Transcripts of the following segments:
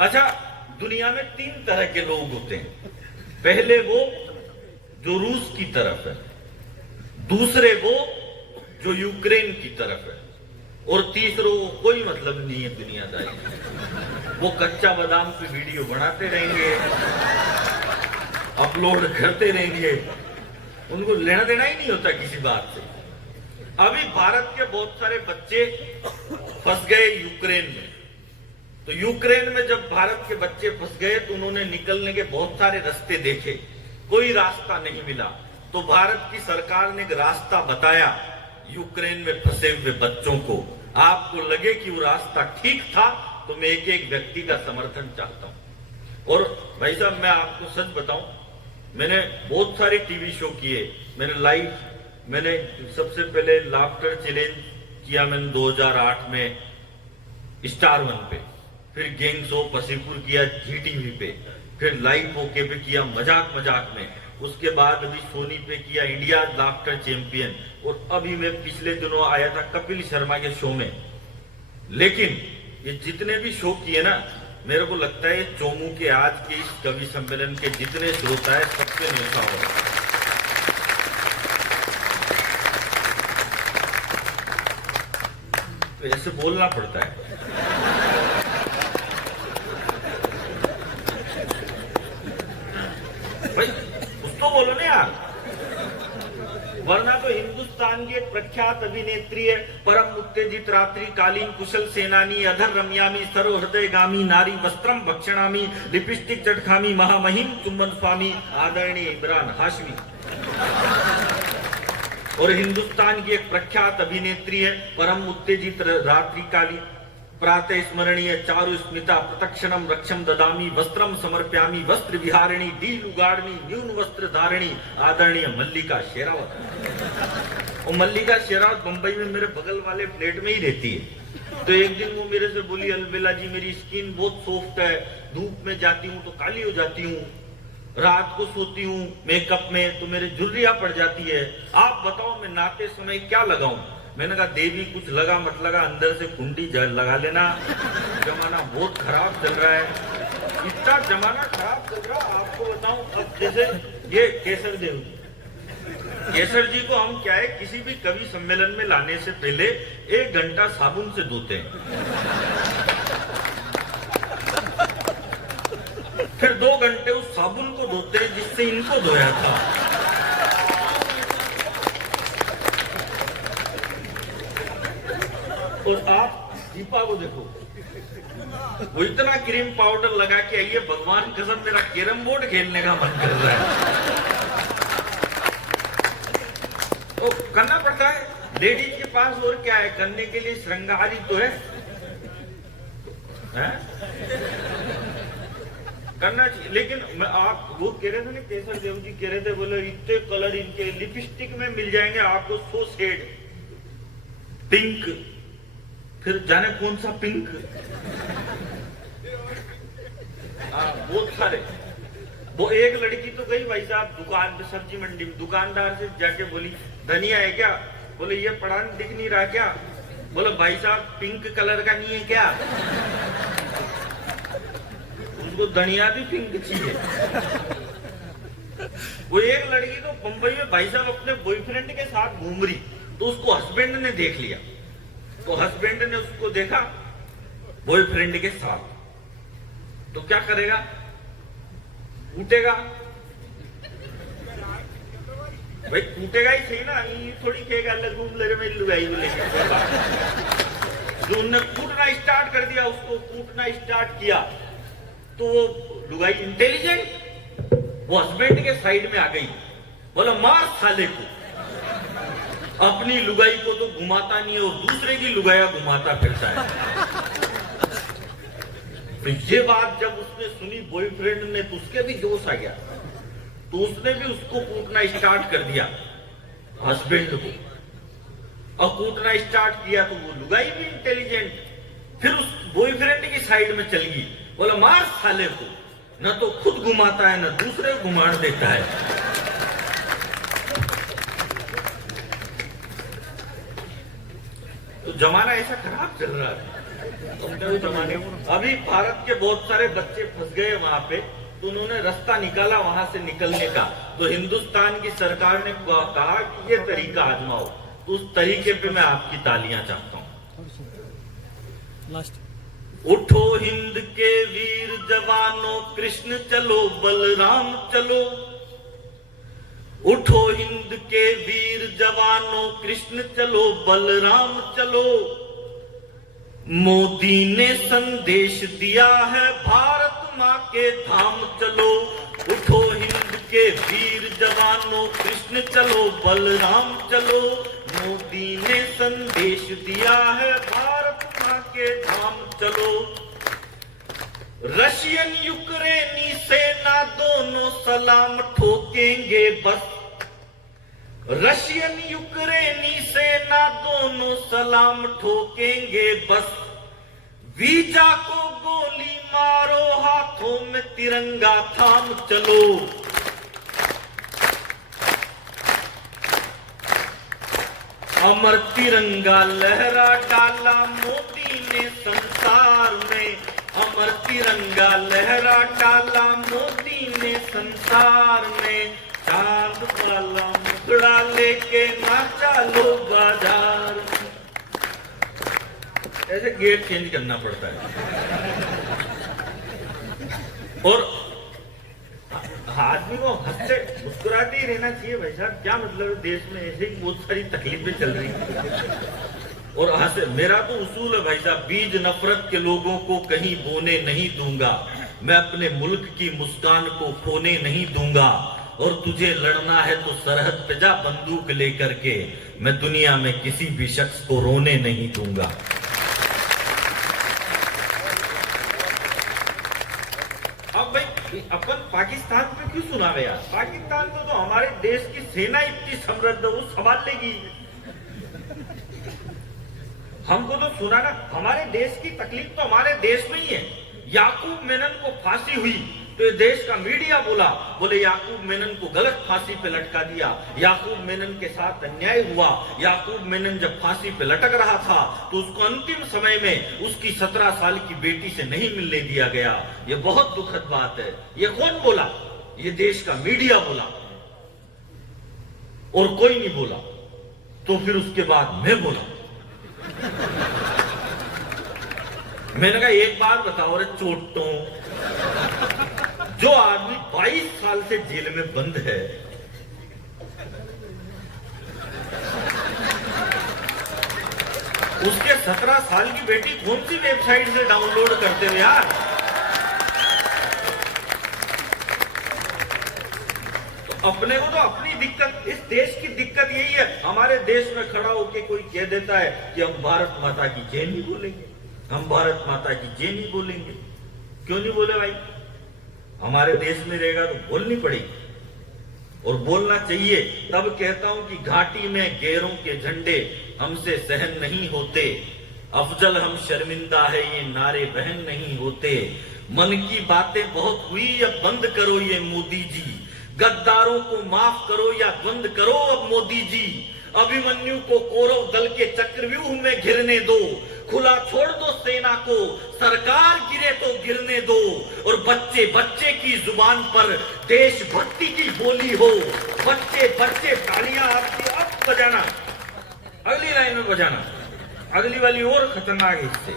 अच्छा, दुनिया में 3 तरह के लोग होते हैं। पहले वो जो रूस की तरफ है, दूसरे वो जो यूक्रेन की तरफ है, और तीसरों को कोई मतलब नहीं है दुनियादारी। वो कच्चा बादाम पे वीडियो बनाते रहेंगे, अपलोड करते रहेंगे, उनको लेना देना ही नहीं होता किसी बात से। अभी भारत के बहुत सारे बच्चे फंस गए यूक्रेन में। तो यूक्रेन में जब भारत के बच्चे फंस गए तो उन्होंने निकलने के बहुत सारे रास्ते देखे, कोई रास्ता नहीं मिला। तो भारत की सरकार ने एक रास्ता बताया यूक्रेन में फंसे हुए बच्चों को। आपको लगे कि वो रास्ता ठीक था तो मैं एक एक व्यक्ति का समर्थन चाहता हूं। और भाई साहब, मैं आपको सच बताऊं, मैंने बहुत सारे टीवी शो किए, मैंने सबसे पहले लाफ्टर चैलेंज किया मैंने 2008 में स्टार 1 पे, फिर गैंग्स ऑफ वासेपुर किया जीटीवी पे, फिर लाइव ओके पे किया मजाक मजाक में, उसके बाद अभी सोनी पे किया इंडिया लाफ्टर चैंपियन, और अभी मैं पिछले दिनों आया था कपिल शर्मा के शो में। लेकिन ये जितने भी शो किए ना, मेरे को लगता है चोमू के आज के इस कवि सम्मेलन के जितने श्रोता है सबसे न्योता हो। तो ऐसे बोलना पड़ता है। भाई कुछ तो बोलो ना यार, वरना तो हिंदुस्तान की एक प्रख्यात अभिनेत्री है, परम उत्तेजित रात्रि कालीन कुशल सेनानी, अधर रम्यामी सर्व हृदय गामी, नारी वस्त्रम भक्षणामी, लिपस्टिक चटखामी, महामहिम चुम्बन स्वामी, आदरणीय इमरान हाशमी। और हिंदुस्तान की एक प्रख्यात अभिनेत्री है, परम उत्तेजित रात्रि कालीन प्रातः स्मरणीय चारु स्मिता, प्रतक्षणम रक्षम ददामी, वस्त्रम समर्प्यामी, वस्त्र विहारिणी, डील उगाड़नी, न्यून वस्त्र धारिणी, आदरणीय मल्लिका शेरावत। और मल्लिका शेरावत बंबई में मेरे बगल वाले फ्लैट में ही रहती है। तो एक दिन वो मेरे से बोली, अलबेला जी मेरी स्किन बहुत सॉफ्ट है, धूप में जाती हूँ तो काली हो जाती हूँ, रात को सोती हूँ मेकअप में तो मेरे झुर्रियां पड़ जाती है, आप बताओ मैं नहाते समय क्या लगाऊं। मैंने कहा देवी कुछ लगा मत लगा, अंदर से कुंडी लगा लेना, जमाना बहुत खराब चल रहा है, इतना जमाना खराब चल रहा है। आपको बताऊं, अब जैसे ये केसर देव, केसर जी को हम क्या है, किसी भी कवि सम्मेलन में लाने से पहले 1 घंटा साबुन से धोते हैं, फिर 2 घंटे उस साबुन को धोते हैं जिससे इनको धोया था। और आप दीपा को देखो, वो इतना क्रीम पाउडर लगा के आई है, भगवान कसम मेरा कैरम बोर्ड खेलने का मन कर रहा है। तो करना पड़ता है, लेडीज के पास और क्या है करने के लिए, श्रृंगार ही तो है? करना चाहिए। लेकिन आप वो कह रहे थे ना, केसर देव जी कह रहे थे, बोले इतने कलर इनके लिपस्टिक में मिल जाएंगे आपको 100 शेड, पिंक, फिर जाने कौन सा पिंक, बहुत सारे। वो एक लड़की तो गई भाई साहब दुकान पे, सब्जी मंडी में, दुकानदार से जाके बोली धनिया है क्या? बोले ये पढ़ा दिख नहीं रहा क्या? बोले भाई साहब पिंक कलर का नहीं है क्या? उसको धनिया भी पिंक चाहिए। वो एक लड़की तो बंबई में भाई साहब अपने बॉयफ्रेंड के साथ घूम रही, तो उसको हस्बैंड ने देख लिया। तो हस्बैंड ने उसको देखा बॉयफ्रेंड के साथ, तो क्या करेगा? कूटेगा भाई, कूटेगा ही सही ना, ये थोड़ी कहेगा घूम ले मेरी लुगाई को लेकर। जो उन्होंने कूटना स्टार्ट कर दिया, उसको कूटना स्टार्ट किया, तो वो लुगाई इंटेलिजेंट वो हस्बैंड के साइड में आ गई, बोला मार साले को। अपनी लुगाई को तो घुमाता नहीं है और दूसरे की लुगाया घुमाता फिरता है। तो ये बात जब उसने सुनी बॉयफ्रेंड ने, तो उसके भी जोश आ गया, तो उसने भी उसको कूटना स्टार्ट कर दिया हस्बैंड को। और कूटना स्टार्ट किया तो वो लुगाई भी इंटेलिजेंट फिर उस बॉयफ्रेंड की साइड में चल गई, बोला मार साले को, न तो खुद घुमाता है न दूसरे को घुमा देता है। तो जमाना ऐसा खराब चल रहा है। अभी भारत के बहुत सारे बच्चे फंस गए वहां पे, तो उन्होंने रास्ता निकाला वहां से निकलने का। तो हिंदुस्तान की सरकार ने कहा कि ये तरीका आजमाओ, तो उस तरीके पे मैं आपकी तालियां चाहता हूं। उठो हिंद के वीर जवानों, कृष्ण चलो बलराम चलो। उठो हिंद के वीर जवानों, कृष्ण चलो बलराम चलो। मोदी ने संदेश दिया है, भारत माँ के धाम चलो। उठो हिंद के वीर जवानों, कृष्ण चलो बलराम चलो। मोदी ने संदेश दिया है, भारत माँ के धाम चलो। रशियन यूक्रेनी सेना दोनों सलाम ठोकेंगे बस। रशियन यूक्रेनी सेना दोनों सलाम ठोकेंगे बस। वीजा को गोली मारो, हाथों में तिरंगा थाम चलो। अमर तिरंगा लहरा डाला मोदी ने संसार में। अमर तिरंगा लहरा डाला मोदी ने संसार में। चांद वाला मुखड़ा लेके नाचा लो बाजार में। ऐसे गेट चेंज करना पड़ता है। और आदमी को हंसते मुस्कुराते ही रहना चाहिए भाई साहब। क्या मतलब है, देश में ऐसे ही बहुत सारी तकलीफें चल रही हैं। और हंसे, मेरा तो उसूल है भाई साहब, बीज नफरत के लोगों को कहीं बोने नहीं दूंगा। मैं अपने मुल्क की मुस्कान को खोने नहीं दूंगा। और तुझे लड़ना है तो सरहद पे जा बंदूक लेकर के। मैं दुनिया में किसी भी शख्स को रोने नहीं दूंगा। अब भाई अपन पाकिस्तान पे क्यों सुनावे यार? पाकिस्तान को तो हमारे देश की सेना इतनी समृद्ध है, वो संभाल लेगी। हमको तो सुनाना, हमारे देश की तकलीफ तो हमारे देश में ही है। याकूब मेनन को फांसी हुई तो ये देश का मीडिया बोले याकूब मेनन को गलत फांसी पे लटका दिया। याकूब मेनन के साथ अन्याय हुआ। याकूब मेनन जब फांसी पे लटक रहा था तो उसको अंतिम समय में उसकी 17 साल की बेटी से नहीं मिलने दिया गया। ये बहुत दुखद बात है। ये कौन बोला? ये देश का मीडिया बोला और कोई नहीं बोला। तो फिर उसके बाद मैं बोला। मैंने कहा एक बात बताओ रे चोटों, जो आदमी 22 साल से जेल में बंद है, उसके 17 साल की बेटी कौन सी वेबसाइट से डाउनलोड करते हो यार? तो अपने को तो अपनी दिक्कत, इस देश की दिक्कत यही है। हमारे देश में खड़ा होके कोई कह देता है कि हम भारत माता की जय नहीं बोलेंगे, हम भारत माता की जय नहीं बोलेंगे। क्यों नहीं बोले भाई? हमारे देश में रहेगा तो बोलनी पड़ेगी और बोलना चाहिए। तब कहता हूं कि घाटी में गैरों के झंडे हमसे सहन नहीं होते। अफजल हम शर्मिंदा है, ये नारे बहन नहीं होते। मन की बातें बहुत हुई, अब बंद करो ये मोदी जी। गद्दारों को माफ करो या बंद करो अब मोदी जी। अभिमन्यु को कौरव दल के चक्रव्यूह में घिरने दो। खुला छोड़ दो सेना को, सरकार गिरे तो गिरने दो। और बच्चे बच्चे की जुबान पर देशभक्ति की बोली हो। बच्चे बच्चे तालियां आपकी अब बजाना, अगली लाइन में बजाना, अगली वाली और खतरनाक है, इससे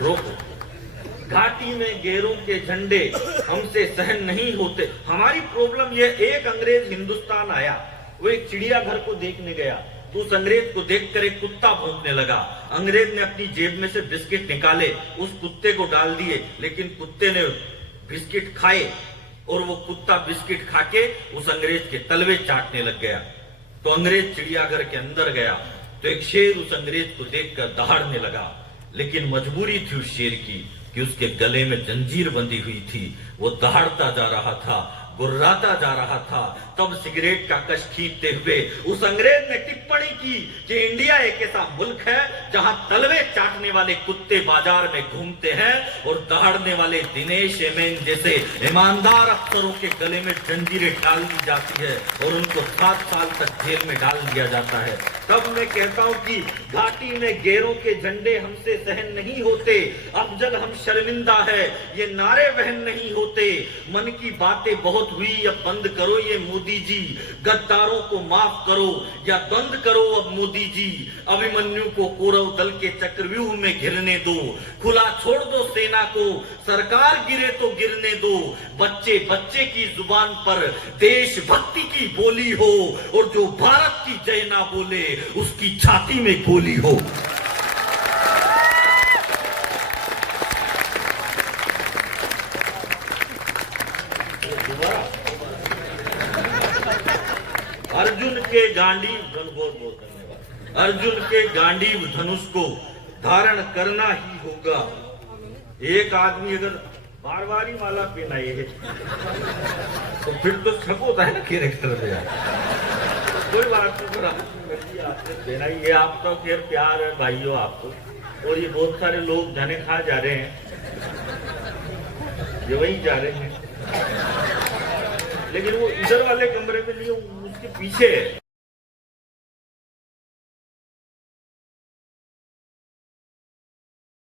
रोको। घाटी में गैरों के झंडे हमसे सहन नहीं होते। हमारी प्रॉब्लम ये, एक अंग्रेज हिंदुस्तान आया, वो एक चिड़ियाघर को देखने गया तो उस अंग्रेज को देखकर एक कुत्ता भौंकने लगा। अंग्रेज ने अपनी जेब में से बिस्किट निकाले, उस कुत्ते को डाल दिए, लेकिन कुत्ते ने बिस्किट खाए और वो कुत्ता बिस्किट खाके उस अंग्रेज के तलवे चाटने लग गया। तो अंग्रेज चिड़ियाघर के अंदर गया तो एक शेर उस अंग्रेज को देखकर दहाड़ने लगा, लेकिन मजबूरी थी उस शेर की कि उसके गले में जंजीर बंधी हुई थी। वो दहाड़ता जा रहा था, गुर्राता जा रहा था, तब सिगरेट का कश खींचते हुए उस अंग्रेज ने टिप्पणी की कि इंडिया एक ऐसा मुल्क है जहां तलवे चाटने वाले कुत्ते बाजार में घूमते हैं और दहाड़ने वाले दिनेश एमेन जैसे ईमानदार अफसरों के गले में जंजीरें डाल दी जाती है और उनको 7 साल तक जेल में डाल दिया जाता है। तब मैं कहता हूं कि घाटी में गैरों के झंडे हमसे सहन नहीं होते, अफजल हम शर्मिंदा है, ये नारे वहन नहीं होते, मन की बातें बहुत हुई, अब बंद करो ये मोदी जी, गद्दारों को माफ करो या बंद करो अब मोदी जी, अभिमन्यु को कौरव दल के चक्रव्यूह में घिरने दो, खुला छोड़ दो सेना को, सरकार गिरे तो गिरने दो, बच्चे बच्चे की जुबान पर देशभक्ति की बोली हो और जो भारत की जय ना बोले उसकी छाती में गोली हो। अर्जुन के गांडीव धनुष अर्जुन के गांडीव धनुष को धारण करना ही होगा। एक आदमी अगर बार बार ही माला पहनाए है तो फिर तो शक होता है ना कैरेक्टर में। कोई बात नहीं, पर आपने पहनाई, आप तो खैर प्यार है भाइयों आपको, और ये बहुत सारे लोग जाने खा जा रहे हैं, ये वही जा रहे हैं, लेकिन वो इधर वाले कमरे में नहीं, उसके पीछे है।